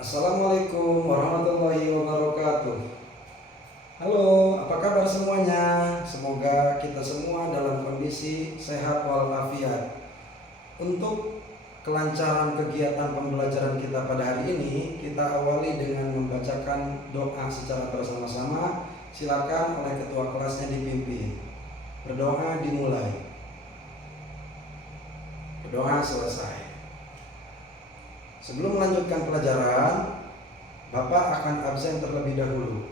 Assalamualaikum warahmatullahi wabarakatuh. Halo, apa kabar semuanya? Semoga kita semua dalam kondisi sehat walafiat. Untuk kelancaran kegiatan pembelajaran kita pada hari ini, kita awali dengan membacakan doa secara bersama-sama. Silakan oleh ketua kelasnya dipimpin. Berdoa dimulai. Berdoa selesai. Sebelum melanjutkan pelajaran, Bapak akan absen terlebih dahulu.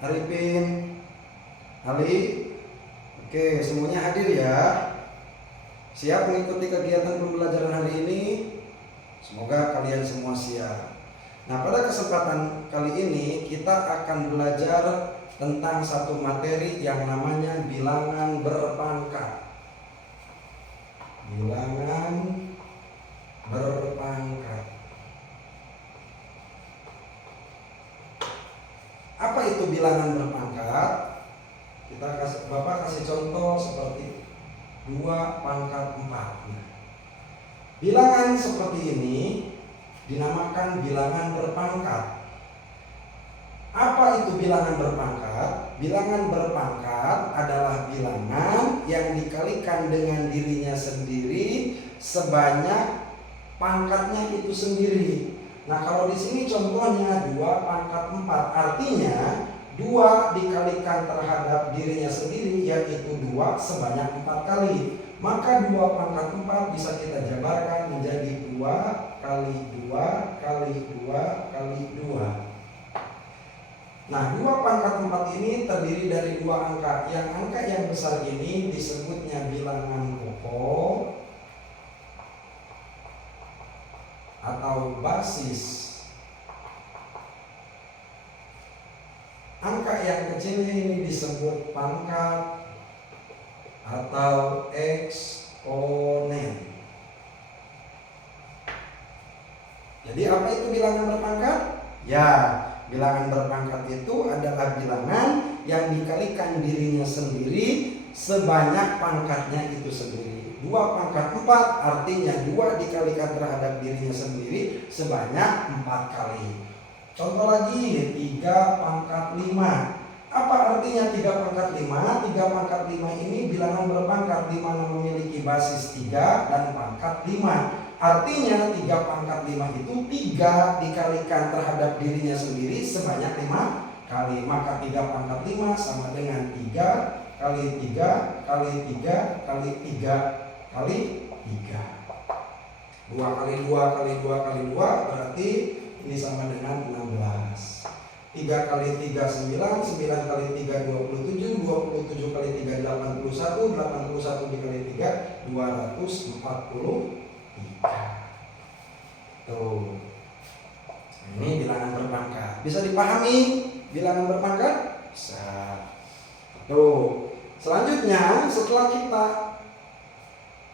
Arifin, Ali, oke, semuanya hadir ya. Siap mengikuti kegiatan pembelajaran hari ini? Semoga kalian semua siap. Nah, pada kesempatan kali ini kita akan belajar tentang satu materi yang namanya bilangan berpangkat. Bilangan berpangkat. Apa itu bilangan berpangkat? Bapak kasih contoh seperti 2 pangkat 4. Nah, bilangan seperti ini dinamakan bilangan berpangkat. Apa itu bilangan berpangkat? Bilangan berpangkat adalah bilangan yang dikalikan dengan dirinya sendiri sebanyak pangkatnya itu sendiri. Nah, kalau di sini contohnya 2 pangkat 4, artinya 2 dikalikan terhadap dirinya sendiri yaitu 2 sebanyak 4 kali. Maka 2 pangkat 4 bisa kita jabarkan menjadi 2 kali 2 kali 2 kali 2. Nah, 2 pangkat 4 ini terdiri dari 2 angka. Yang angka yang besar ini disebutnya bilangan pokok atau basis. Angka yang kecilnya ini disebut pangkat atau eksponen. Jadi apa itu bilangan berpangkat? Ya, bilangan berpangkat itu adalah bilangan yang dikalikan dirinya sendiri sebanyak pangkatnya itu sendiri. 2 pangkat 4 artinya 2 dikalikan terhadap dirinya sendiri sebanyak 4 kali. Contoh lagi, 3 pangkat 5. Apa artinya 3 pangkat 5? 3 pangkat 5 ini bilangan berpangkat di mana memiliki basis 3 dan pangkat 5. Artinya 3 pangkat 5 itu 3 dikalikan terhadap dirinya sendiri sebanyak 5 kali. Maka 3 pangkat 5 sama dengan 3 kali 3 kali 3 kali 3 kali 3. 2 kali 2 kali 2 kali 2 berarti ini sama dengan 16. 3 kali 3 9, 9 kali 3 27, 27 kali 3 81, 81 dikali 3 240. Tuh. Ini bilangan berpangkat. Bisa dipahami bilangan berpangkat? Bisa. Tuh. Selanjutnya, setelah kita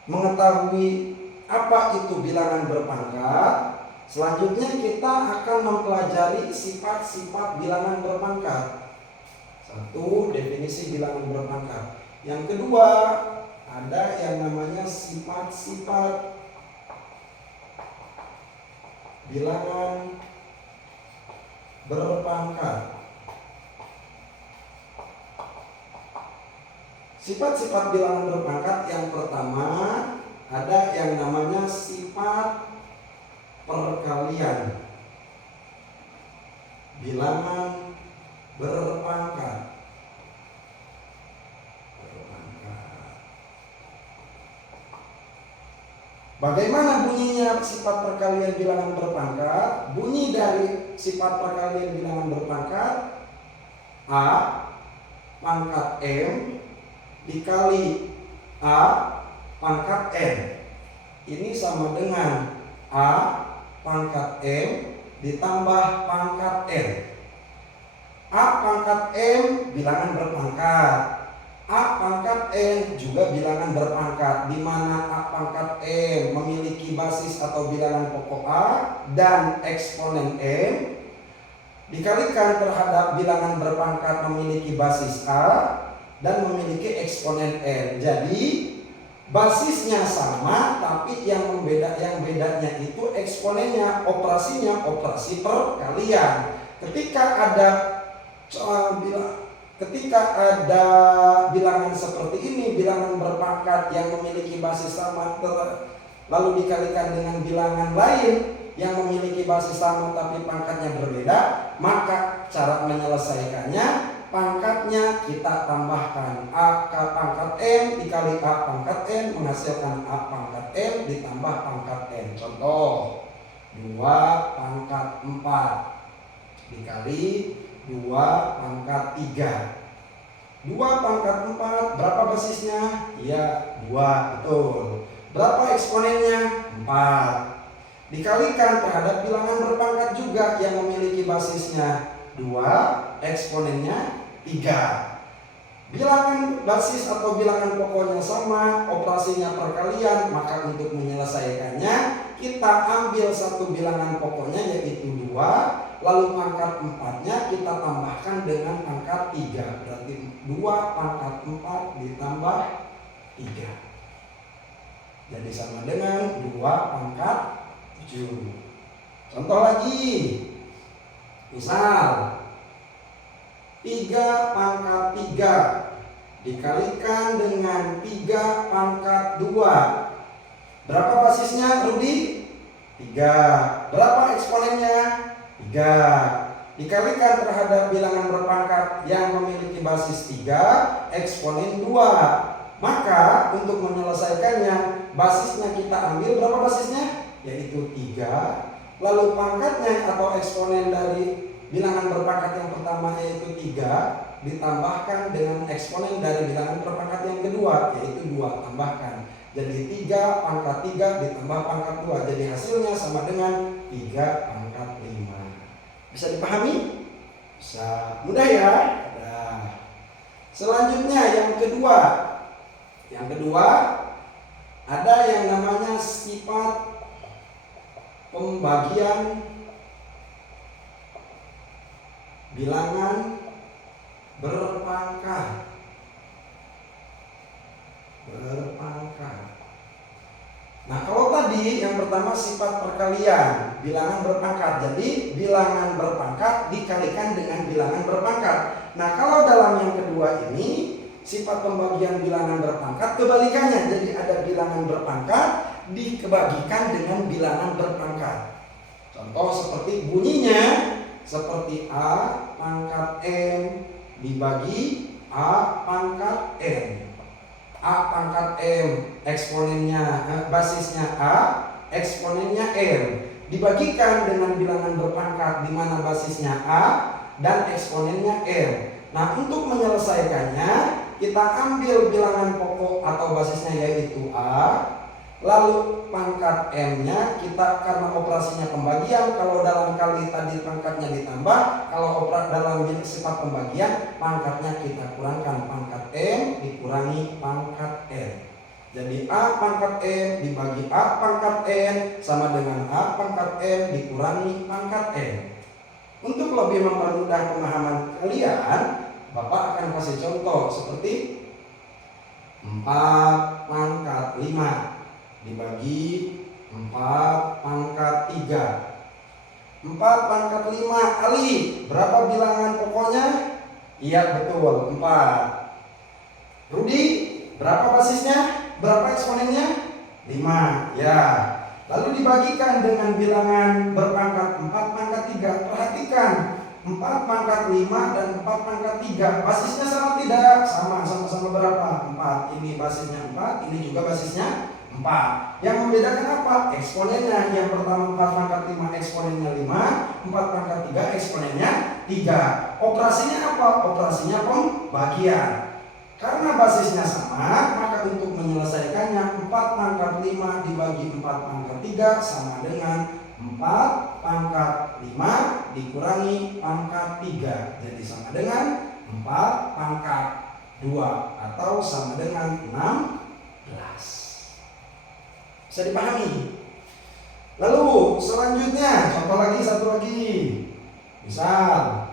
mengetahui apa itu bilangan berpangkat, selanjutnya kita akan mempelajari sifat-sifat bilangan berpangkat. 1. Definisi bilangan berpangkat. Yang kedua, ada yang namanya sifat-sifat bilangan berpangkat. Sifat-sifat bilangan berpangkat yang pertama ada yang namanya sifat perkalian bilangan berpangkat. Bagaimana bunyinya sifat perkalian bilangan berpangkat? Bunyi dari sifat perkalian bilangan berpangkat A pangkat M dikali A pangkat N. Ini sama dengan A pangkat M ditambah pangkat N. A pangkat M bilangan berpangkat. A pangkat N juga bilangan berpangkat, di mana A pangkat N memiliki basis atau bilangan pokok A dan eksponen N dikalikan terhadap bilangan berpangkat memiliki basis A dan memiliki eksponen N. Jadi basisnya sama, tapi yang bedanya itu eksponennya, operasinya operasi perkalian. Ketika ada bilangan seperti ini, bilangan berpangkat yang memiliki basis sama lalu dikalikan dengan bilangan lain yang memiliki basis sama tapi pangkatnya berbeda, maka cara menyelesaikannya, pangkatnya kita tambahkan A pangkat N dikali A pangkat N menghasilkan A pangkat N ditambah pangkat N. Contoh 2 pangkat 4 dikali 2 pangkat 3. 2 pangkat 4 berapa basisnya? Ya 2, betul. Berapa eksponennya? 4. Dikalikan terhadap bilangan berpangkat juga yang memiliki basisnya 2, eksponennya 3. Bilangan basis atau bilangan pokoknya sama, operasinya perkalian, maka untuk menyelesaikannya kita ambil satu bilangan pokoknya yaitu 2, lalu pangkat 4-nya kita tambahkan dengan pangkat 3. Berarti 2 pangkat 4 ditambah 3. Jadi sama dengan 2 pangkat 7. Contoh lagi. Misal 3 pangkat 3 dikalikan dengan 3 pangkat 2. Berapa basisnya, Rudi? 3. Berapa eksponennya? 3. Dikalikan terhadap bilangan berpangkat yang memiliki basis 3, eksponen 2. Maka untuk menyelesaikannya, basisnya kita ambil berapa basisnya? Yaitu 3. Lalu pangkatnya atau eksponen dari bilangan berpangkat yang pertama yaitu 3 ditambahkan dengan eksponen dari bilangan berpangkat yang kedua yaitu 2, tambahkan. Jadi 3 pangkat 3 ditambah pangkat 2. Jadi hasilnya sama dengan 3 pangkat 5. Bisa dipahami? Bisa. Mudah ya? Nah. Selanjutnya yang kedua. Yang kedua ada yang namanya sifat pembagian bilangan berpangkat. Nah, kalau tadi yang pertama sifat perkalian, bilangan berpangkat. Jadi bilangan berpangkat dikalikan dengan bilangan berpangkat. Nah, kalau dalam yang kedua ini sifat pembagian bilangan berpangkat kebalikannya. Jadi ada bilangan berpangkat dikebagikan dengan bilangan berpangkat. Contoh seperti bunyinya seperti A pangkat N dibagi A pangkat N. A pangkat M eksponennya basisnya A, eksponennya N dibagikan dengan bilangan berpangkat di mana basisnya A dan eksponennya N. Nah, untuk menyelesaikannya kita ambil bilangan pokok atau basisnya yaitu A, lalu pangkat M-nya kita karena operasinya pembagian, kalau dalam kali tadi pangkatnya ditambah, kalau dalam sifat pembagian pangkatnya kita kurangkan, pangkat M dikurangi pangkat N. Jadi A pangkat M dibagi A pangkat N sama dengan A pangkat M dikurangi pangkat N. Untuk lebih mempermudah pemahaman kalian, Bapak akan kasih contoh seperti 4 pangkat 5 dibagi 4 pangkat 3. 4 pangkat 5, Ali, berapa bilangan pokoknya? Iya betul, 4. Rudi, berapa basisnya? Berapa eksponennya? 5. Ya. Lalu dibagikan dengan bilangan berpangkat 4 pangkat 3. Perhatikan, 4 pangkat 5 dan 4 pangkat 3. Basisnya sama tidak? Sama berapa? 4. Ini basisnya 4, ini juga basisnya 4. Yang membedakan apa? Eksponennya. Yang pertama 4 pangkat 5 eksponennya 5, 4 pangkat 3 eksponennya 3. Operasinya apa? Operasinya pembagian. Karena basisnya sama, maka untuk menyelesaikannya 4 pangkat 5 dibagi 4 pangkat 3 sama dengan 4 pangkat 5 dikurangi pangkat 3. Jadi sama dengan 4 pangkat 2 atau sama dengan 16. Bisa dipahami? Lalu selanjutnya contoh lagi, satu lagi. Misal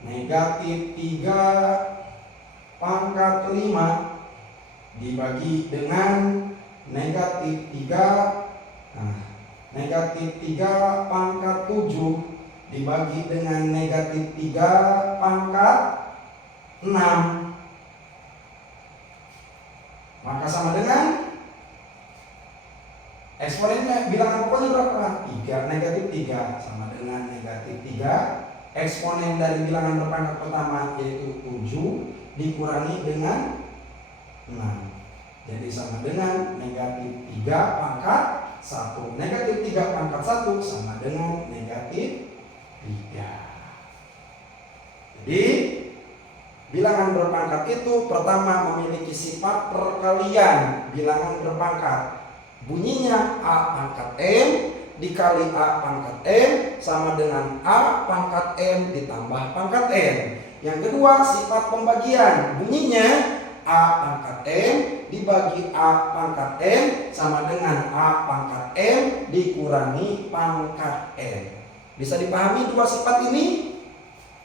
negatif 3 pangkat 5 dibagi dengan negatif 3. Nah, negatif 3 pangkat 7 dibagi dengan negatif 3 pangkat 6. Maka sama dengan eksponennya bilangan pokoknya berapa? 3. Negatif 3 sama dengan negatif 3. Eksponen dari bilangan berpangkat pertama yaitu 7 dikurangi dengan 6. Jadi sama dengan negatif 3 pangkat 1. Negatif 3 pangkat 1 sama dengan negatif 3. Jadi bilangan berpangkat itu pertama memiliki sifat perkalian bilangan berpangkat. Bunyinya A pangkat M dikali A pangkat M sama dengan A pangkat M ditambah pangkat M. Yang kedua sifat pembagian. Bunyinya A pangkat M dibagi A pangkat M sama dengan A pangkat M dikurangi pangkat M. Bisa dipahami dua sifat ini?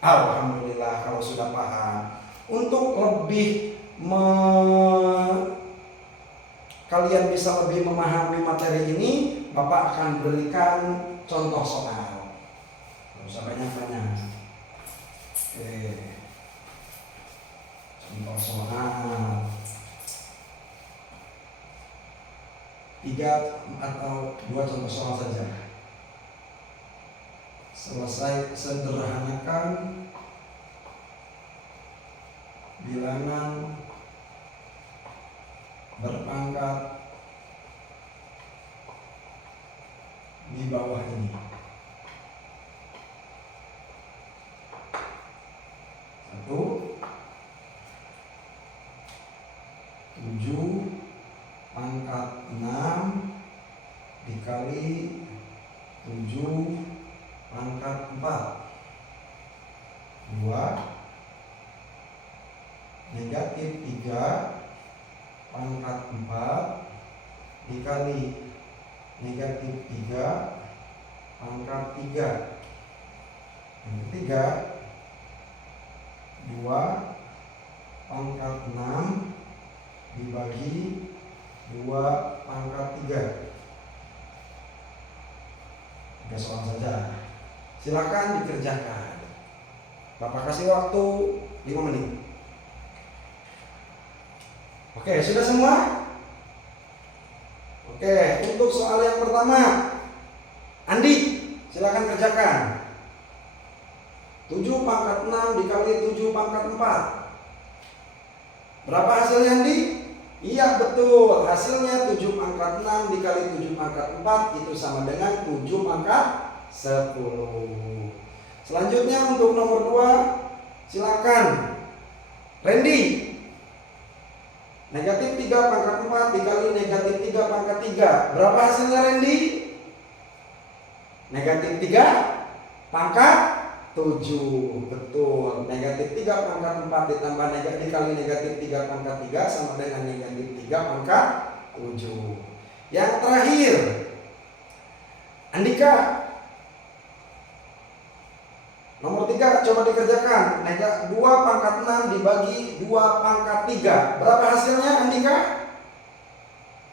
Alhamdulillah kalau sudah paham. Untuk lebih kalian bisa lebih memahami materi ini, Bapak akan berikan contoh soal. Tidak usah banyak-banyak. Oke. Contoh soal 3 atau 2 contoh soal saja. Selesai sederhanakan bilangan berpangkat di bawah ini. 1. 7 pangkat 6 dikali 7 pangkat 4. 2. Negatif 3 pangkat 4 dikali negatif 3 pangkat 3. Yang ketiga 2 pangkat 6 dibagi 2 pangkat 3. 3 soal saja. Silakan dikerjakan. Bapak kasih waktu 5 menit. Oke, sudah semua? Oke, untuk soal yang pertama, Andi, silakan kerjakan. 7 pangkat 6 dikali 7 pangkat 4. Berapa hasilnya, Andi? Iya, betul. Hasilnya 7 pangkat 6 dikali 7 pangkat 4 itu sama dengan 7 pangkat 10. Selanjutnya untuk nomor 2, silakan. Randy. Negatif 3 pangkat 4 dikali negatif 3 pangkat 3. Berapa hasilnya, Randy? Negatif 3 pangkat 7. Betul. Negatif 3 pangkat 4 ditambah dikali negatif 3 pangkat 3 sama dengan negatif 3 pangkat 7. Yang terakhir, Andika. Nomor 3 coba dikerjakan. 2 pangkat 6 dibagi 2 pangkat 3. Berapa hasilnya, Andika?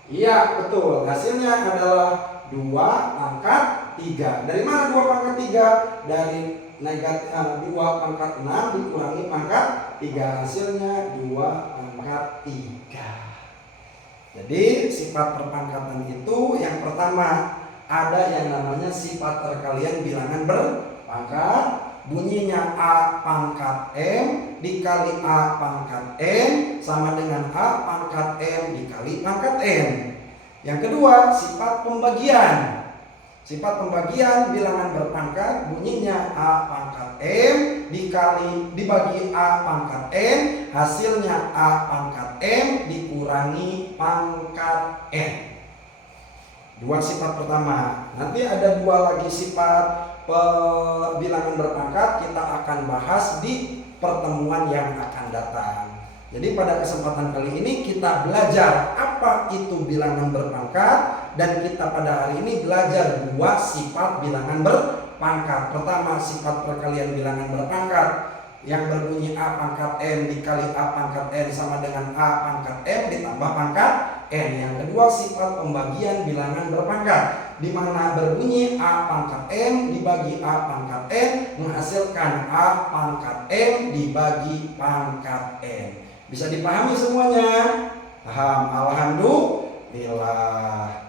Iya, betul. Hasilnya adalah 2 pangkat 3. Dari mana 2 pangkat 3? Dari negatif 2 pangkat 6 dikurangi pangkat 3. Hasilnya 2 pangkat 3. Jadi sifat perpangkatan itu yang pertama ada yang namanya sifat perkalian bilangan berpangkat. Bunyinya A pangkat M dikali A pangkat M sama dengan A pangkat M dikali pangkat M. Yang kedua, sifat pembagian. Sifat pembagian bilangan berpangkat bunyinya A pangkat M dibagi A pangkat M, hasilnya A pangkat M dikurangi pangkat M. Dua sifat pertama. Nanti ada 2 lagi sifat bilangan berpangkat, kita akan bahas di pertemuan yang akan datang. Jadi pada kesempatan kali ini kita belajar apa itu bilangan berpangkat, dan kita pada hari ini belajar 2 sifat bilangan berpangkat. Pertama, sifat perkalian bilangan berpangkat yang berbunyi A pangkat M dikali A pangkat N sama dengan A pangkat M ditambah pangkat N. Yang kedua sifat pembagian bilangan berpangkat, di mana berbunyi A pangkat M dibagi A pangkat N menghasilkan A pangkat M dibagi pangkat N. Bisa dipahami semuanya? Paham? Alhamdulillah.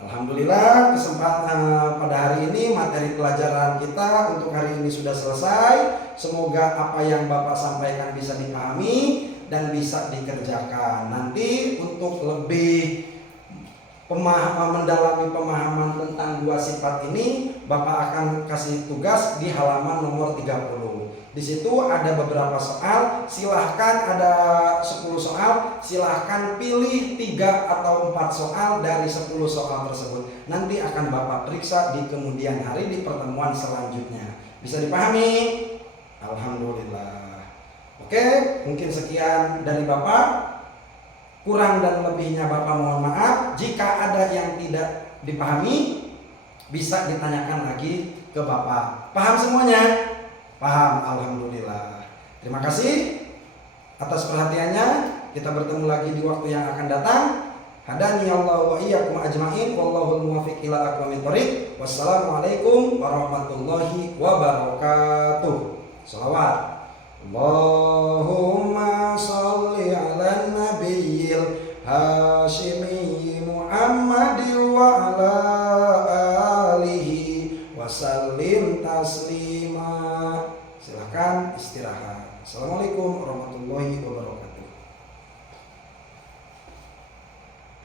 Alhamdulillah, kesempatan pada hari ini materi pelajaran kita untuk hari ini sudah selesai. Semoga apa yang Bapak sampaikan bisa dipahami dan bisa dikerjakan. Nanti untuk lebih mendalami pemahaman tentang dua sifat ini, Bapak akan kasih tugas di halaman nomor 30. Di situ ada beberapa soal, silahkan ada 10 soal, silahkan pilih 3 atau 4 soal dari 10 soal tersebut. Nanti akan Bapak periksa di kemudian hari di pertemuan selanjutnya. Bisa dipahami? Alhamdulillah. Oke, mungkin sekian dari Bapak. Kurang dan lebihnya Bapak mohon maaf. Jika ada yang tidak dipahami, bisa ditanyakan lagi ke Bapak. Paham semuanya? Paham, alhamdulillah. Terima kasih atas perhatiannya. Kita bertemu lagi di waktu yang akan datang. Hadani Allah wa iyyakum ajmain. Wallahul muwaffiq ila aqwamit thoriq. Wassalamualaikum warahmatullahi wabarakatuh. Shalawat. Allahumma sholli ala nabiyyil hashimi Muhammadin wa ala alihi wa sallim taslima. Silahkan istirahat. Assalamualaikum warahmatullahi wabarakatuh.